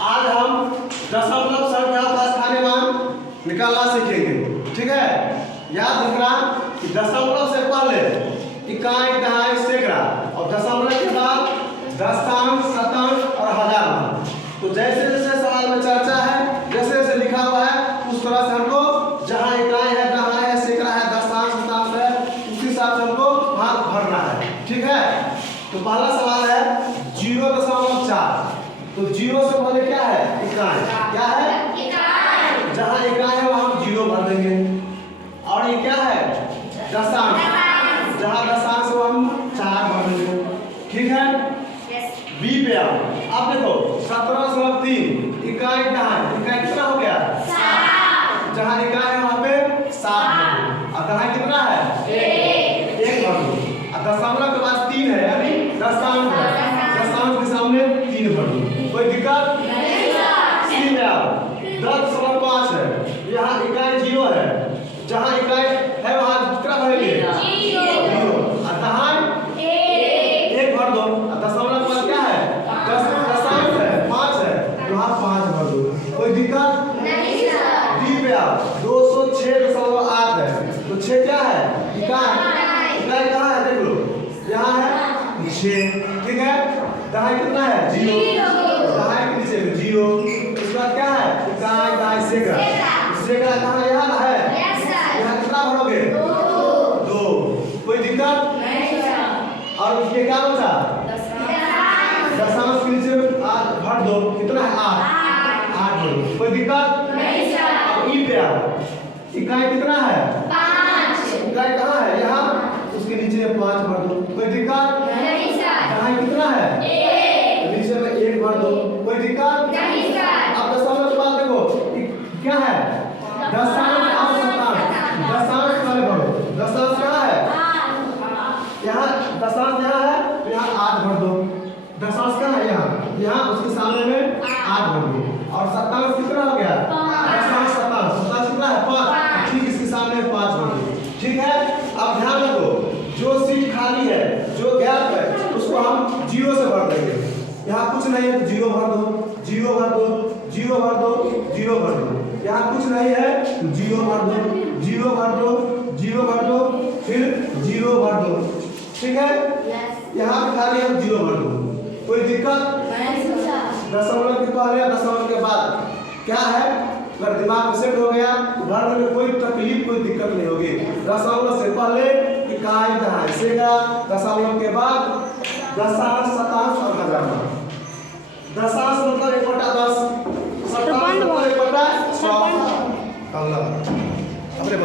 आज हम दशमलव संख्या का स्थानीयमान निकालना सीखेंगे। ठीक है, याद रखना कि दशमलव से पहले इकाई, दहाई, सैकड़ा और दशमलव के बाद दशांश, शतांश और हजार। तो जैसे जैसे सवाल में चर्चा है, जैसे जैसे लिखा हुआ है, उस तरह से हमको जहाँ इकाई है, दहाई है, सैकड़ा है, दशांश, शतांश है, उसी हिसाब से हमको वहाँ भरना है। ठीक है, तो पहला सवाल है 0.4। तो 0 से पहले क्या है? इकाई। क्या है? इकाई। जहाँ इकाई है वहाँ हम 0 भर देंगे। और ये क्या है? दशांश। जहाँ दशांश है वहाँ हम 4 भर देंगे। ठीक है, बी पे आओ। अब देखो 17.3 इकाई, दहाई। इकाई कितना हो गया? 7। जहाँ इकाई है वहाँ पे 7 और दहाई कितना है? 1 भर दो। और दशमलव के बाद 3 है, यानी दशांश है। दशांश के सामने 3 भर दो। कोई दिक्कत नहीं? सी में आओ। 10.5 है, यहाँ इकाई 0 है। जहाँ इकाई है वहाँ कितना भरेंगे? 0। और दहाई 1 भर दो। और दशमलव के बाद क्या है? दशांश है, 5 है, वहाँ 5 भर दो। कोई दिक्कत नहीं? डी पे आओ। 206.8 है, तो 6 क्या है? इकाई। इकाई कहाँ है? देख लो, यहाँ है 6। ठीक है, दहाई कितना है? 0। दहाई के नीचे में 0। उसके बाद क्या है? इकाई, दहाई, सैकड़ा। सैकड़ा कहाँ? यहाँ है। यहाँ कितना भरोगे? 2। कोई दिक्कत नहीं? और ये क्या बचा? दशांश के नीचे में 8 भर दो। कितना है? 8 भर दो। कोई दिक्कत नहीं? अब ई पे आओ। इकाई कितना है? 5। इकाई कहाँ है? यहाँ। उसके नीचे 5 भर दो। कोई दिक्कत नहीं? दहाई कितना है? 1। नीचे में 1 भर दो। कोई दिक्कत नहीं? अब दशमलव के बाद देखो क्या है? दशांश और शतांश। दशांश वाले भरो। दशांश कहाँ है? यहाँ। दशांश यहाँ है, तो यहाँ 8 भर दो। दशांश कहाँ है? यहाँ। यहाँ उसके सामने में 8 भर दो। और शतांश कितना हो गया? दशांश, शतांश। शतांश कितना है? 5। ठीक, इसके सामने 5 भर दो। ठीक है, अब ध्यान रखो, जो सीट खाली है, जो गैप है, उसको हम 0 से भर देंगे। यहाँ कुछ नहीं है तो 0 भर दो, 0 भर दो, 0 भर दो, 0 भर दो। यहाँ कुछ नहीं है तो 0 भर दो, 0 भर दो, 0 भर दो, फिर 0 भर दो। ठीक है, यहाँ पे खाली हम 0 भर दो। कोई दिक्कत? दशमलव के पहले, दशमलव के बाद क्या है? अगर दिमाग में सेट हो गया तो भरने में कोई तकलीफ, कोई दिक्कत नहीं होगी। दशमलव से पहले इकाई, दहाई, सैकड़ा। दशमलव के बाद दशांश, शतांश और हजार। दशांश मतलब 1/10, शतांश मतलब 1/100। अपने